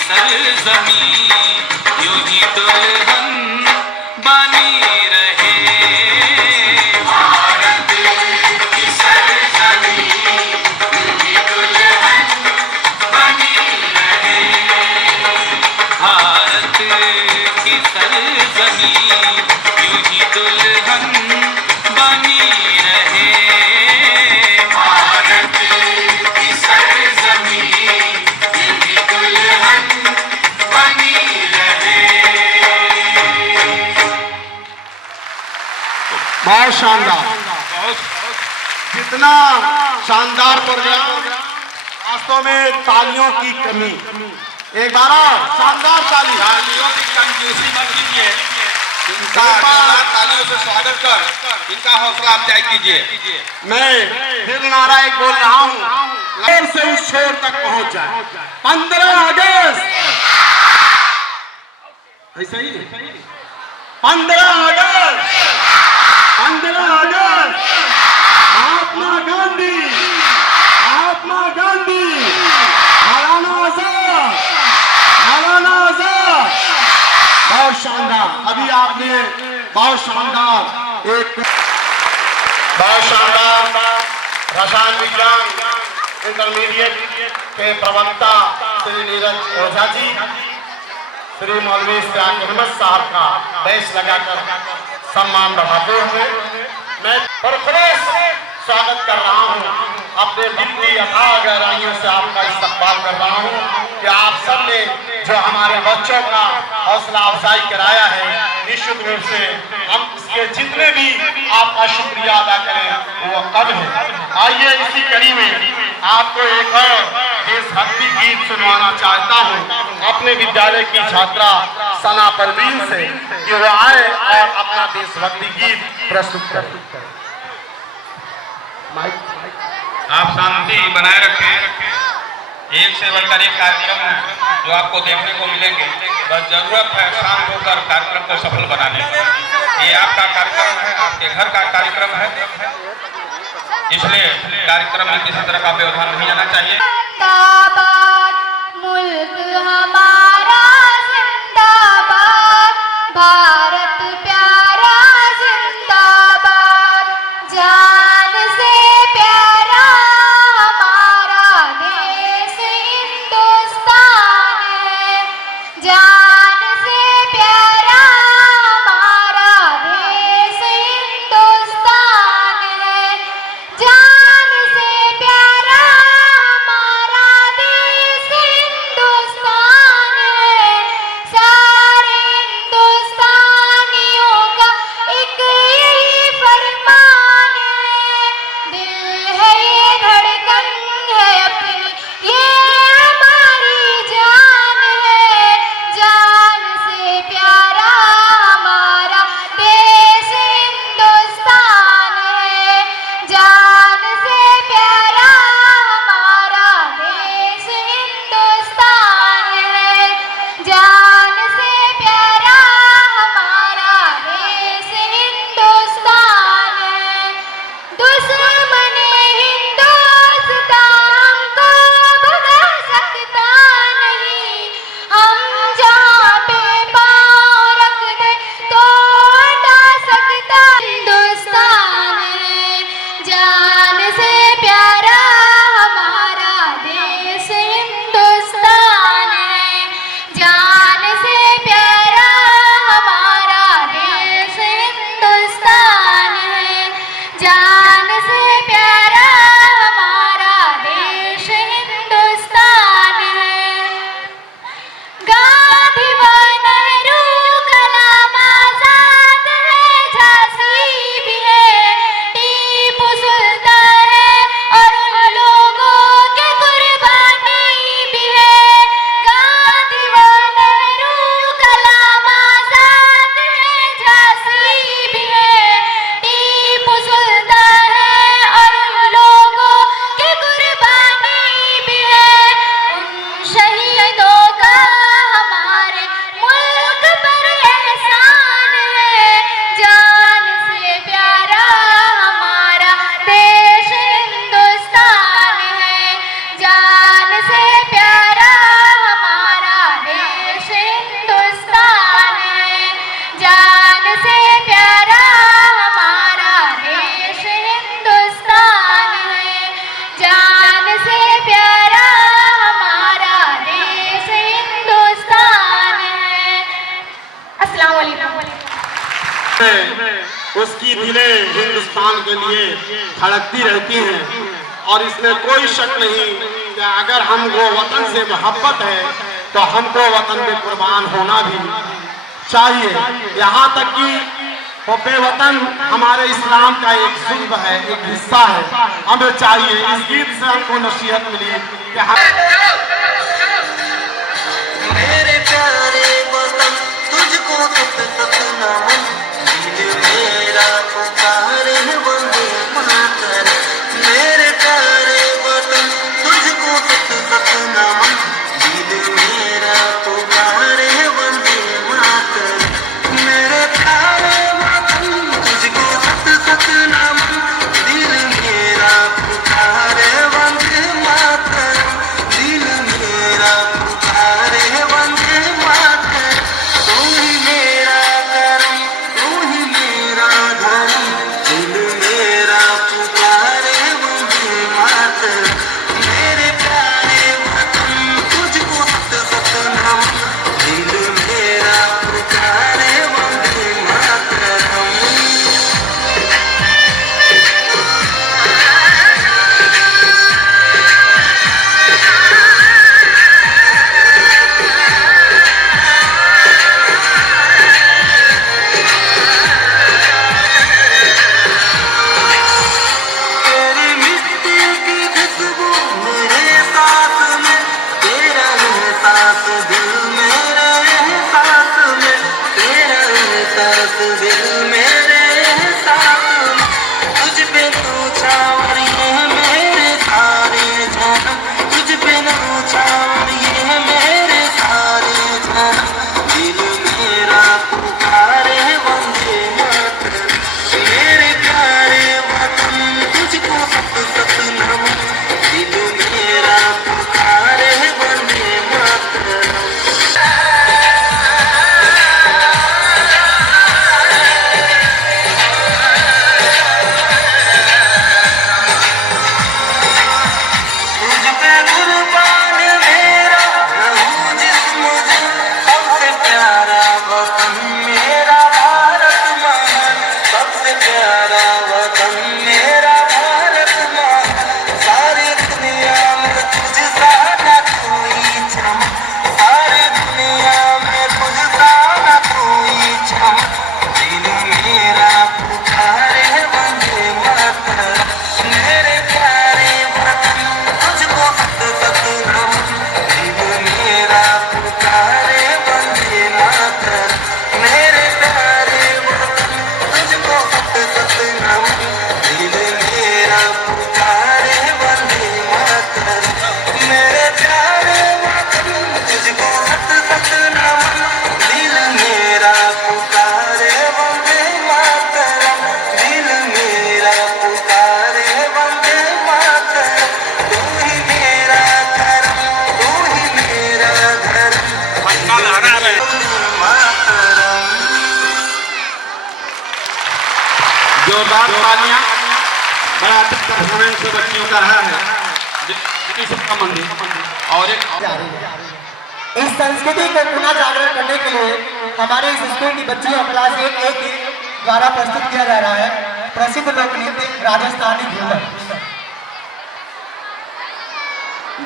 सरजमी यूं ही दुल्हन बनी रहे। भारत की सरजमी यूं ही दुल्हन बनी रहे। भारत की सरजमी यूं ही दुल्हन बनी रहे। भारत की सरजमी यूं ही दुल्हन बनी रहे। बहुत शानदार, जितना शानदार प्रोग्राम, वास्तव में तालियों की कमी। एक बार शानदार तालियों की कंजूसी मत कीजिए, इनका तालियों से स्वागत कर इनका हौसला अफजाई कीजिए। मैं फिर नारा एक बोल रहा हूँ, लहर से उस छोर तक पहुंच जाए। 15 अगस्त, ऐसा ही 15 अगस्त, 15 अगस्त, महात्मा गांधी, महात्मा गांधी, मौलाना आजाद, मौलाना आजाद। बहुत शानदार, अभी आपने बहुत शानदार रसायन विज्ञान इंटरमीडिएट के प्रवक्ता श्री नीरज ओझा जी, श्री मौलवी इश्तियाक अहमद साहब का बैच लगाकर सम्मान बढ़ाते हुए मैं पुरखुलूस स्वागत कर रहा हूँ। अपने दिल की अथाह गहराइयों से आपका इस्तकबाल कर रहा हूँ कि आप सब ने जो हमारे बच्चों का हौसला अफजाई कराया है, निश्चित रूप से हम इसके जितने भी आपका शुक्रिया अदा करें वो कम है। आइए इसी कड़ी में आपको एक और देशभक्ति गीत सुनवाना चाहता हूँ अपने विद्यालय की छात्रा सना परवीन से कि वो आए और अपना देशभक्ति गीत प्रस्तुत करें। आप शांति बनाए रखें। एक से बढ़कर एक कार्यक्रम है जो आपको देखने को मिलेंगे, बस जरूरत है शांत होकर कार्यक्रम को सफल बनाने की। ये आपका कार्यक्रम है, आपके घर का कार्यक्रम है, इसलिए कार्यक्रम में किसी तरह का व्यवधान नहीं आना चाहिए। जिंदाबाद मुल्क हमारा, जिंदाबाद भारत प्यारा, जिंदाबाद जान से प्यारा हमारा देश हिंदुस्तान है। जान से प्यारा हमारा देश हिंदुस्तान है। जान से प्यारा हमारा मिसाइलें हिंदुस्तान के लिए धड़कती रहती हैं और इसमें कोई शक नहीं कि अगर हमको वतन से मोहब्बत है तो हमको वतन पे कुर्बान होना भी चाहिए। यहाँ तक कि हुब्बे वतन हमारे इस्लाम का एक जुज़्व है, एक हिस्सा है। हमें चाहिए, इस गीत से हमको नसीहत मिली कि हम मेरे प्यारे वतन तुझको सपना दिल मेरा पुकारे वंदे मातरम। मेरे प्यारे वतन तुझको सपना दिल मेरा पुकारे वंदे मातरम। मेरे प्यारे वतन तुझको सपना दिल मेरा पुकारे वंदे मातरम। दिल मेरा पुकारे वंदे मातरम। तू ही मेरा करम, तू ही मेरा धर्म। दिल मेरा पुकारे वंदे मातरम। मेरे प्यारे वतन तुझको सपना दिल मेरा पुकारे वंदे मातरम। तेरी मिट्टी की खुशबू मेरे सांस में, तेरा एहसास दिल मेरे एहसास में, तेरा एहसास दिल मेरे एहसास में। तुझ पे छावर ये मेरे सारे जहां, तुझ पे छावर ये मेरे सारे जहां। दिल मेरा पुकारे वंदे मातरम। मेरे प्यारे वतन तुझको सपना दिल मेरा पुकारे वंदे मातरम। तुझ पे कुर्बान मेरा रहूं जिस्म से, सबसे प्यारा वतन मेरा भारत महान। सबसे प्यारा वतन मेरा भारत महान। सारी दुनिया में तुझसा न कोई चमक, सारी दुनिया में तुझसा न कोई चमक। दिल मेरा पुकारे वंदे मातरम। मेरे प्यारे वतन तुझको सपना दिल मेरा पुकारे वंदे मातरम। मेरे प्यारे वतन तुझको सपना दिल मेरा पुकारे वंदे मातरम। मेरे प्यारे वतन तुझको सपना दिल मेरा पुकारे वंदे मातरम। दिल मेरा पुकारे वंदे मातरम। तू ही मेरा करम, तू ही मेरा धर्म। मातरम। जोरदार तालियां। बड़ा अच्छा परफॉर्मेंस से बच्चियों का रहा है सबका मंदिर और एक इस संस्कृति को पुनः जागरण करने के लिए हमारे इस स्कूल की बच्चियों क्लास 1A के द्वारा प्रस्तुत किया जा रहा है प्रसिद्ध लोक नृत्य राजस्थानी घूमर।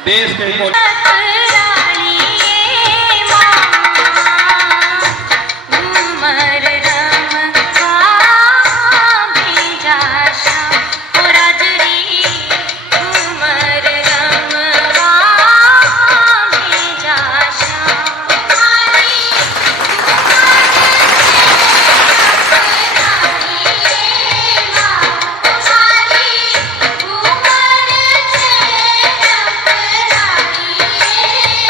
देश के Thank you.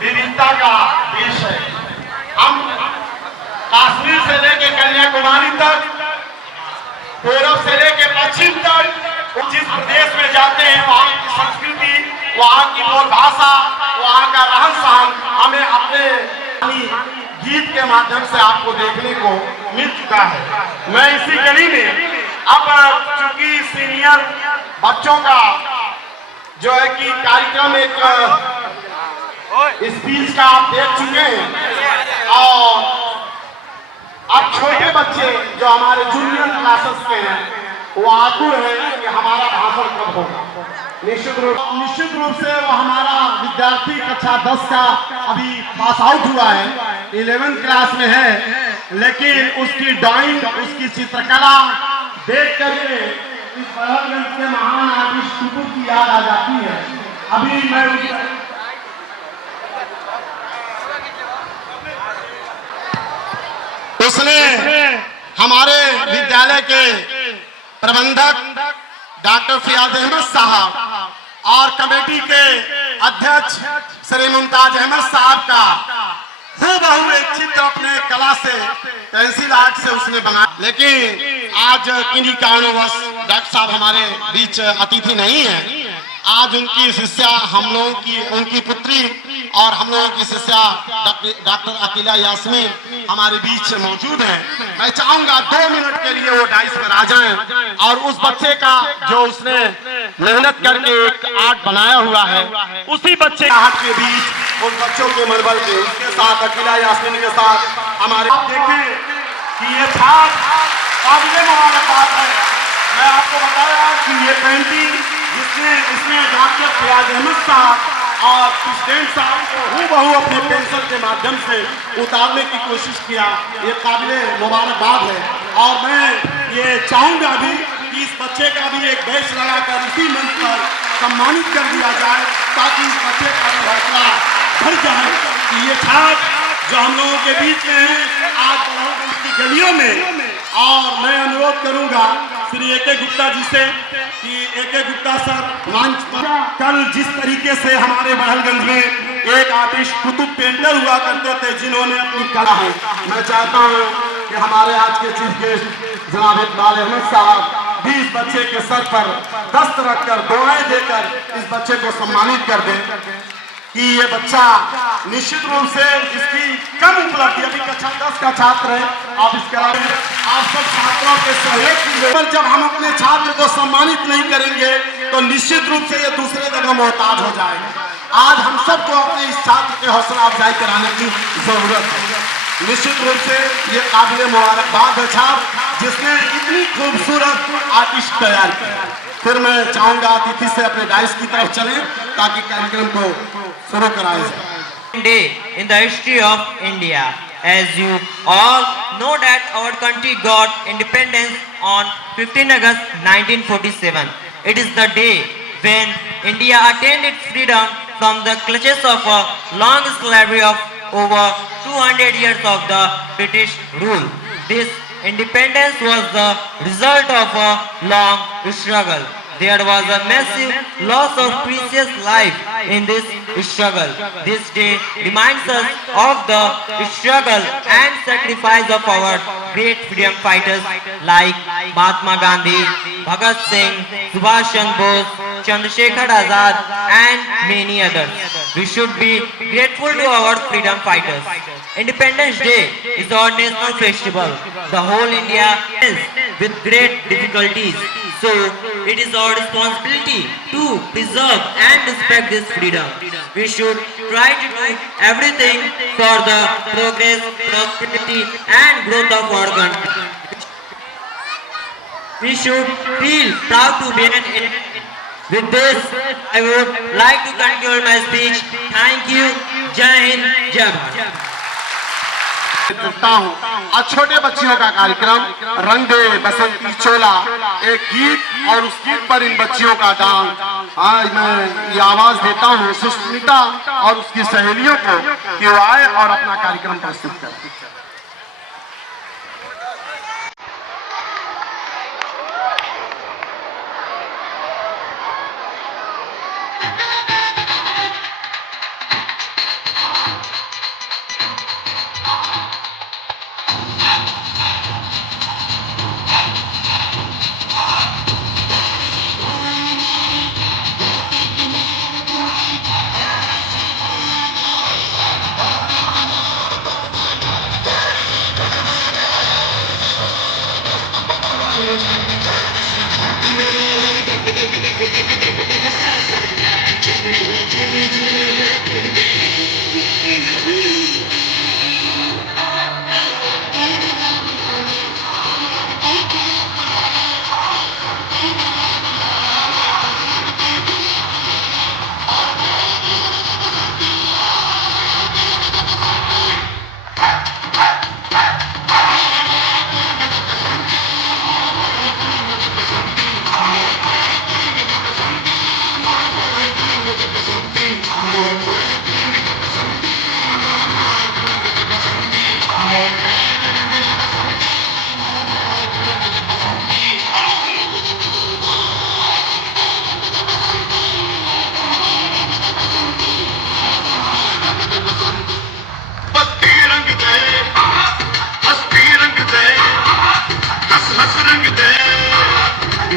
विविधता का देश है। हम कश्मीर से लेकर कन्याकुमारी तक, पूर्व से लेकर पश्चिम तक, जिस प्रदेश में जाते हैं वहाँ की संस्कृति, वहाँ की बोलभाषा, वहाँ का रहन सहन हमें अपने गीत के माध्यम से आपको देखने को मिल चुका है। मैं इसी कड़ी में अब चूंकि सीनियर बच्चों का जो है कि कार्यक्रम एक स्पीच का आप देख चुके हैं, और अब छोटे बच्चे जो हमारे जूनियर क्लासेस के हैं वो आतुर हैं कि हमारा भाषण कब होगा। निश्चित रूप से वो हमारा विद्यार्थी कक्षा 10 का अभी पास आउट हुआ है, 11th क्लास में है, लेकिन उसकी ड्राइंग, उसकी चित्रकला देख करके इस बड़हलगंज के महान आर्टिस्ट टुकु की याद आ जाती है। अभी मैं उसने हमारे विद्यालय के प्रबंधक डॉक्टर फियाज अहमद साहब और कमेटी के अध्यक्ष श्री मुमताज अहमद साहब का हूबहू एक चित्र अपने कला से, पेंसिल आर्ट से उसने बनाया। लेकिन आज किन्हीं कारणों डॉक्टर साहब हमारे बीच अतिथि नहीं है। आज उनकी शिष्या हम लोगों की, उनकी पुत्री और हम लोगों की शिष्या डॉक्टर अकीला यास्मीन हमारे बीच मौजूद है। मैं चाहूंगा 2 मिनट के लिए वो डाइस पर आ जाएं और उस बच्चे का जो उसने मेहनत करके एक आर्ट बनाया हुआ है, उसी बच्चे आर्ट के बीच उन बच्चों के मनोबल के, उसके साथ अकीला यास्मीन के साथ हमारे, आप देखें कि ये छाप काबिले मुबारकबाद है। मैं आपको बताया कि ये पेंटिंग इसमें डॉक्टर फियाज अहमद साहब और प्रेसिडेंट साहब को हूबहू अपने पेंसिल के माध्यम से उतारने की कोशिश किया, ये काबिले मुबारकबाद है। और मैं ये चाहूँगा भी कि इस बच्चे का भी एक बैच लगाकर इसी मंच पर सम्मानित कर दिया जाए, ताकि इस बच्चे का भी हौसला बढ़ जाए कि ये छाप जो हम लोगों के बीच में है आज बड़हलगंज की गलियों में। और मैं अनुरोध करूंगा श्री ए.के. गुप्ता जी से कि ए.के. गुप्ता सर मंच पर कल जिस तरीके से हमारे बड़हलगंज में एक आर्टिस्ट कुतुब पेंटर हुआ करते थे जिन्होंने अपनी कला है, मैं चाहता हूं कि हमारे आज के चीफ गेस्ट जनाब इकबाल अहमद साहब भी इस बच्चे के सर पर दस्त रखकर दुआएं देकर इस बच्चे को सम्मानित कर दें कि ये बच्चा निश्चित रूप से इसकी कम उपलब्धि, अभी कक्षा 10 का छात्र है, आप इसके अलावा आप सब छात्रों के सहयोग की, पर जब हम अपने छात्र को सम्मानित नहीं करेंगे तो निश्चित रूप से ये दूसरे जगह मोहताज हो जाएगा। आज हम सबको अपने इस छात्र के हौसला अफजाई कराने की जरूरत है। निश्चित रूप से ये काबिले मुबारकबाद है छात्र, जिसने इतनी खूबसूरत आर्टिस्ट तैयार किया। फिर मैं चाहूंगा अतिथि से अपने डाइस की तरफ चलें ताकि कार्यक्रम को शुरू कराया जाए। Day in the history of India. As you all know that our country got independence on 15 August 1947. It is the day when India attained its freedom from the clutches of a long slavery of over 200 years of the British rule. This independence was the result of a long struggle. There was a massive loss of precious life in this struggle. This day reminds us of the struggle and sacrifice of our great freedom fighters like Mahatma Gandhi, Bhagat Singh, Subhash Chandra Bose, Chandrasekhar Azad and many others. We should be grateful to our freedom fighters. Independence Day is our national festival. The whole India is with great difficulties. So it is our responsibility to preserve and respect this freedom. We should try to do everything for the progress, prosperity and growth of our country. We should feel proud to be an Indian. With this, I would like to conclude my speech. Thank you. Jai Hind, Jai Bharat. करता हूँ। आज छोटे बच्चियों का कार्यक्रम रंग दे बसंती चोला, एक गीत और उस गीत पर इन बच्चियों का डांस। आज मैं ये आवाज देता हूँ सुष्मिता और उसकी सहेलियों को कि वो आए और अपना कार्यक्रम प्रस्तुत करें। बस्ती रंग दे, बस्ती रंग दे, हंस हंस रंग दे,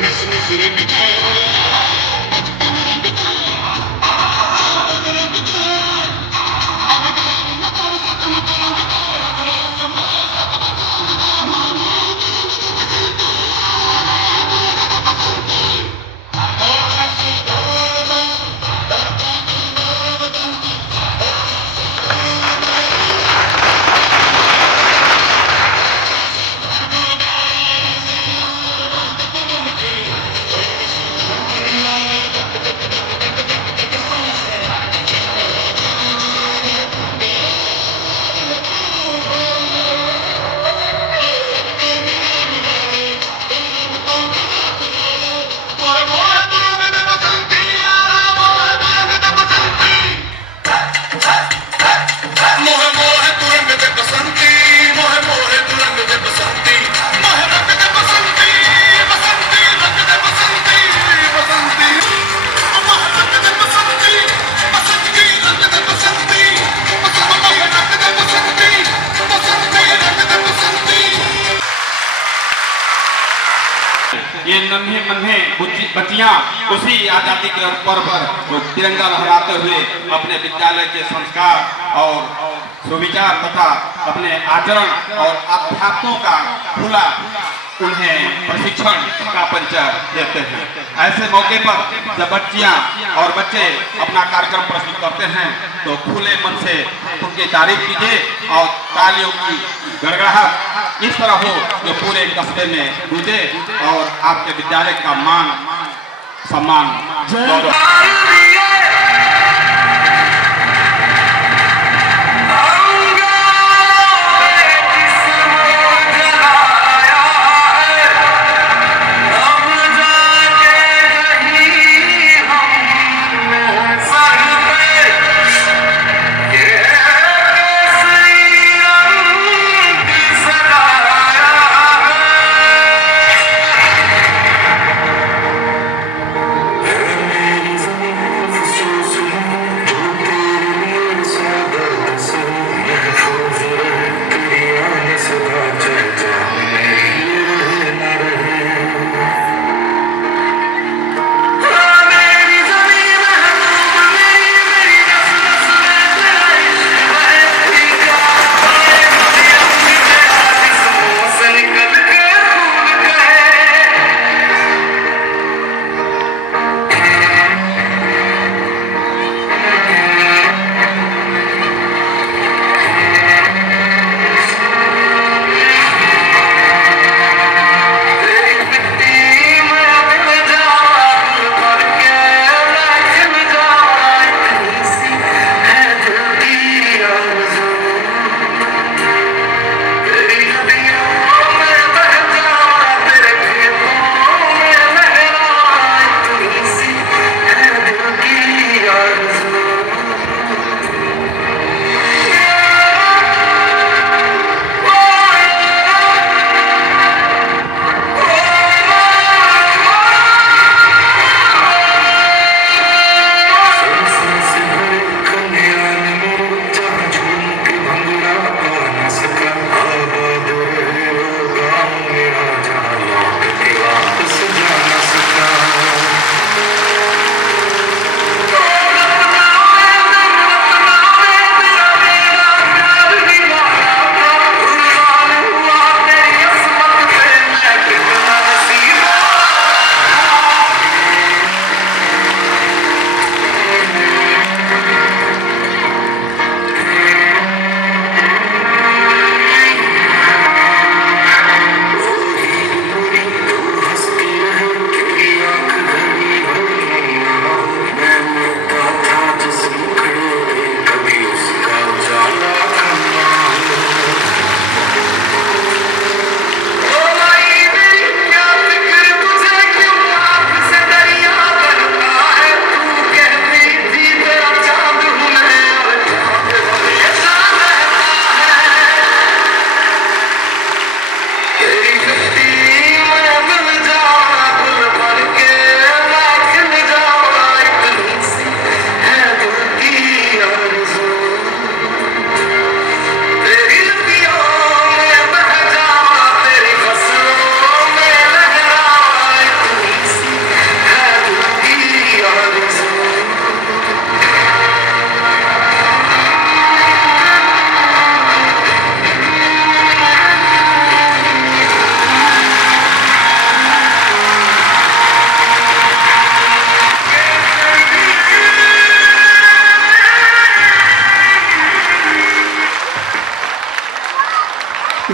नस नस रंग दे। ये नन्हे नन्हे बच्चियां उसी आजादी के पर्व पर वो तिरंगा लहराते हुए अपने विद्यालय के संस्कार और सुविचार तथा अपने आचरण और अध्यापकों का खुला उन्हें प्रशिक्षण का परिचय देते हैं। ऐसे मौके पर जब बच्चियां और बच्चे अपना कार्यक्रम प्रस्तुत करते हैं तो खुले मन से उनकी तारीफ कीजिए और तालियों की गड़गड़ाहट इस तरह हो जो पूरे कस्बे में गूंजे और आपके विद्यालय का मान सम्मान गौरव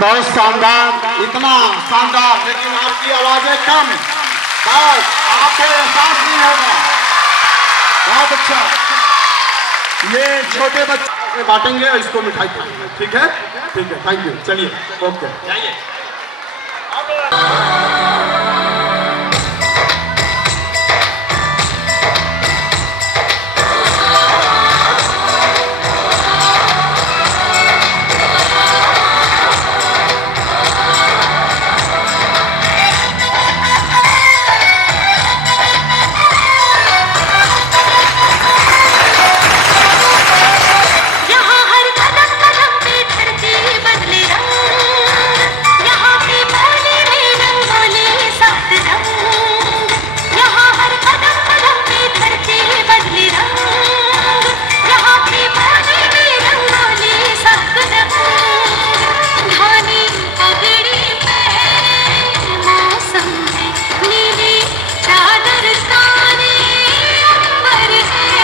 बहुत शानदार, इतना शानदार, लेकिन आपकी आवाजें कम, बस आपको एहसास नहीं होगा। बहुत अच्छा, ये छोटे बच्चे बांटेंगे और इसको मिठाई खाएंगे, ठीक है? ठीक है, थैंक यू, चलिए, ओके, जाइए। यहाँ हर कदम कदम पे धरती बदले रंग, यहाँ की बोली में रंगोली सख्त रंग, यहाँ हर कदम कदम पे धरती बदले रंग, यहाँ की बोली में रंगोली सख्त रंग, धानी पगड़ी पहने मौसम में नीली चादर ताने अंबर है,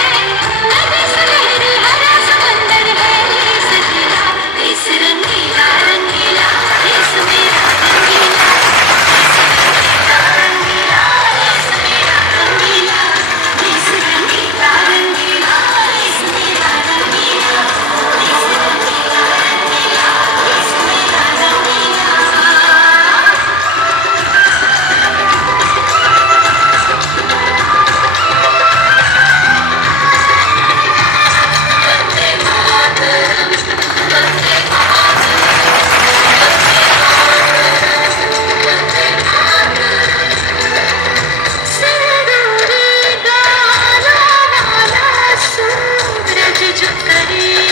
नदी सुनहरी हरा समंदर है, सजीला इस रंगीला रंगीला इस मेरा रंगीला, रंगीला इस मेरा रंगीला, इस रंगीला रंगीला इस मेरा रंगीला, इस रंगीला रंगीला इस मेरा रंगीला। सिंदूरी गालों वाला सूरज जो करे